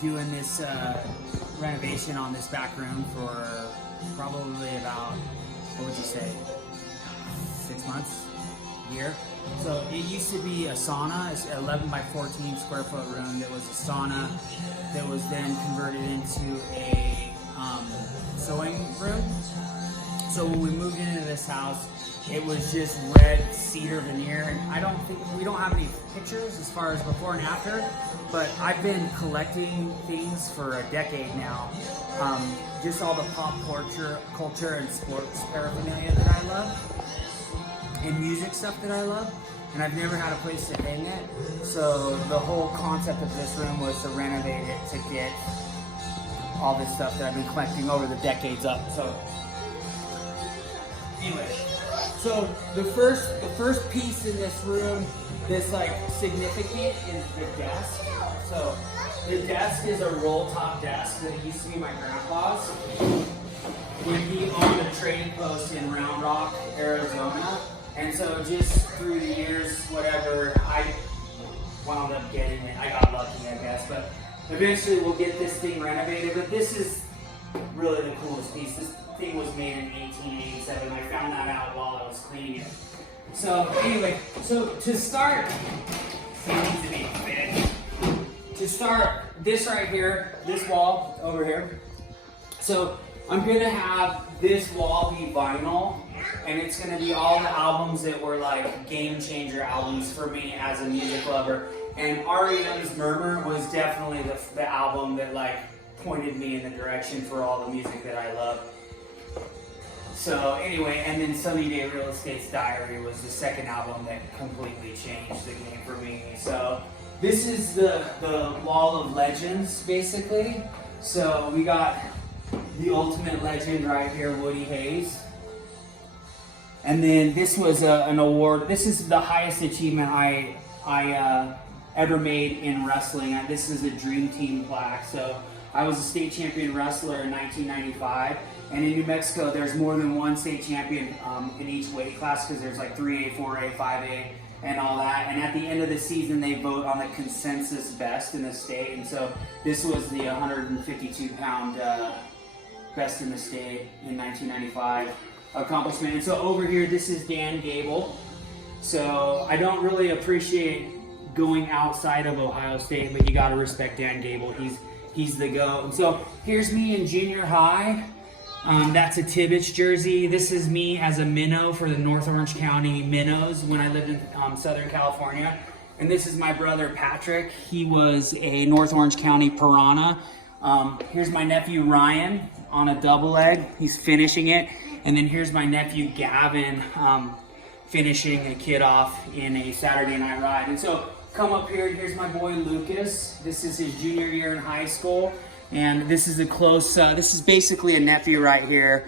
doing this renovation on this back room for probably about, what would you say, 6 months, a year. So it used to be a sauna. It's an 11 by 14 square foot room that was a sauna that was then converted into a sewing room. So when we moved into this house, it was just red cedar veneer, and we don't have any pictures as far as before and after, but I've been collecting things for a decade now. Just all the pop culture and sports paraphernalia that I love, and music stuff that I love, and I've never had a place to hang it. So the whole concept of this room was to renovate it to get all this stuff that I've been collecting over the decades up. So anyway. So the first piece in this room that's like significant is the desk. So the desk is a roll top desk that used to be my grandpa's when he owned a trading post in Round Rock, Arizona. And so just through the years, whatever, I wound up getting it. I got lucky, I guess, but eventually we'll get this thing renovated. But this is really the coolest piece. This thing was made in 1887. I found that out while I was cleaning it. So anyway, so to start, this right here, this wall over here. So I'm gonna have this wall be vinyl, and it's gonna be all the albums that were like game changer albums for me as a music lover. And REM's Murmur was definitely the album that like pointed me in the direction for all the music that I love. So anyway, and then Sunny Day Real Estate's Diary was the second album that completely changed the game for me. So this is the wall of legends, basically. So we got the ultimate legend right here, Woody Hayes. And then this was an award. This is the highest achievement I ever made in wrestling. This is a Dream Team plaque. So I was a state champion wrestler in 1995. And in New Mexico, there's more than one state champion in each weight class because there's like 3A, 4A, 5A, and all that. And at the end of the season, they vote on the consensus best in the state. And so this was the 152-pound best in the state in 1995 accomplishment. And so over here, this is Dan Gable. So I don't really appreciate going outside of Ohio State, but you got to respect Dan Gable. He's the GOAT. And so here's me in junior high. That's a Tibbetts jersey. This is me as a minnow for the North Orange County Minnows when I lived in Southern California. And this is my brother Patrick. He was a North Orange County Piranha. Here's my nephew Ryan on a double leg. He's finishing it. And then here's my nephew Gavin finishing a kid off in a Saturday night ride. And so come up here, and here's my boy Lucas. This is his junior year in high school. And this is a close, this is basically a nephew right here.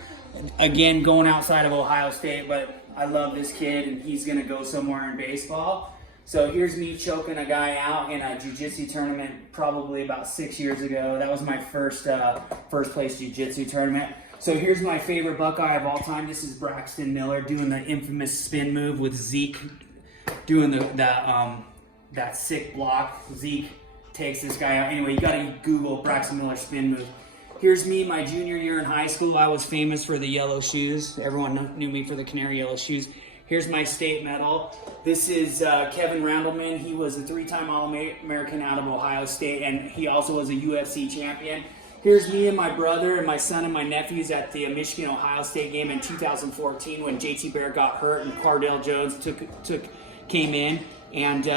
Again, going outside of Ohio State, but I love this kid and he's gonna go somewhere in baseball. So here's me choking a guy out in a jiu-jitsu tournament probably about 6 years ago. That was my first place jiu-jitsu tournament. So here's my favorite Buckeye of all time. This is Braxton Miller doing the infamous spin move with Zeke, doing that sick block. Zeke takes this guy out. Anyway, you gotta Google Braxton Miller spin move. Here's me, my junior year in high school. I was famous for the yellow shoes. Everyone knew me for the canary yellow shoes. Here's my state medal. This is Kevin Randleman. He was a 3-time All-American out of Ohio State, and he also was a UFC champion. Here's me and my brother and my son and my nephews at the Michigan-Ohio State game in 2014 when JT Bear got hurt and Cardale Jones came in, and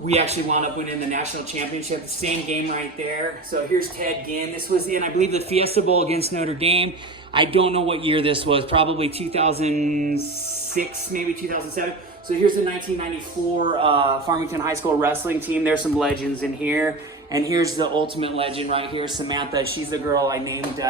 we actually wound up winning the national championship, the same game right there. So here's Ted Ginn. This was in, I believe, the Fiesta Bowl against Notre Dame. I don't know what year this was, probably 2006, maybe 2007. So here's the 1994 Farmington High School wrestling team. There's some legends in here. And here's the ultimate legend right here, Samantha. She's the girl I named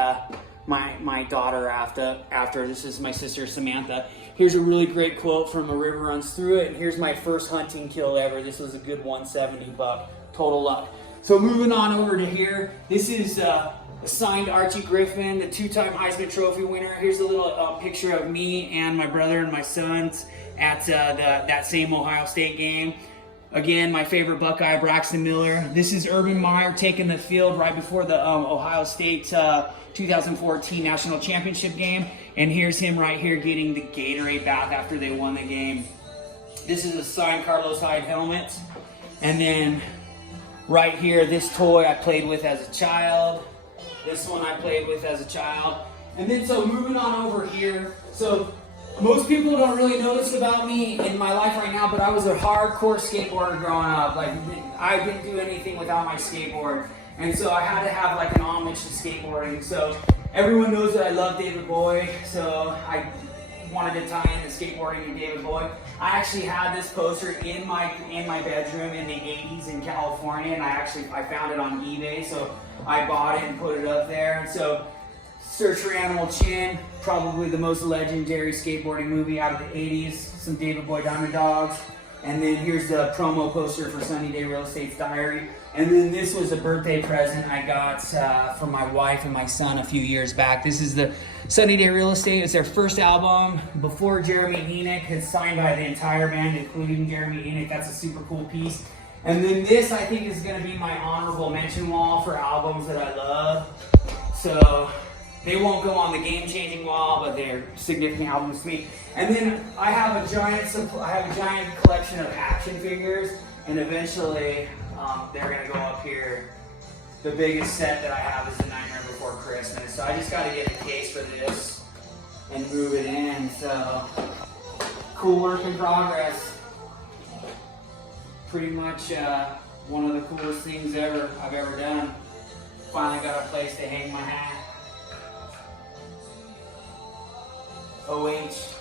my daughter after. This is my sister, Samantha. Here's a really great quote from A River Runs Through It. And here's my first hunting kill ever. This was a good 170 buck, total luck. So moving on over to here, this is signed Archie Griffin, the 2-time Heisman Trophy winner. Here's a little picture of me and my brother and my sons at that same Ohio State game. Again, my favorite Buckeye, Braxton Miller. This is Urban Meyer taking the field right before the Ohio State 2014 National Championship game. And here's him right here getting the Gatorade bath after they won the game. This is a signed Carlos Hyde helmet. And then right here, this toy I played with as a child. This one I played with as a child. And then so moving on over here. So most people don't really know this about me in my life right now, but I was a hardcore skateboarder growing up. Like, I didn't do anything without my skateboard. And so I had to have like an homage to skateboarding. So everyone knows that I love David Bowie. So I wanted to tie in the skateboarding and David Bowie. I actually had this poster in my bedroom in the 80s in California, and I found it on eBay. So I bought it and put it up there. And so Search for Animal Chin, probably the most legendary skateboarding movie out of the 80s. Some David Bowie Diamond Dogs. And then here's the promo poster for Sunny Day Real Estate's Diary. And then this was a birthday present I got for my wife and my son a few years back. This is the Sunny Day Real Estate. It's their first album before Jeremy Enoch. It's signed by the entire band, including Jeremy Enoch. That's a super cool piece. And then this, I think, is going to be my honorable mention wall for albums that I love. So they won't go on the game-changing wall, but they're significant albums to me. And then I have a giant collection of action figures, and eventually they're gonna go up here. The biggest set that I have is the Nightmare Before Christmas. So I just got to get a case for this and move it in. So cool work in progress. Pretty much one of the coolest things I've ever done. Finally got a place to hang my hat. OH.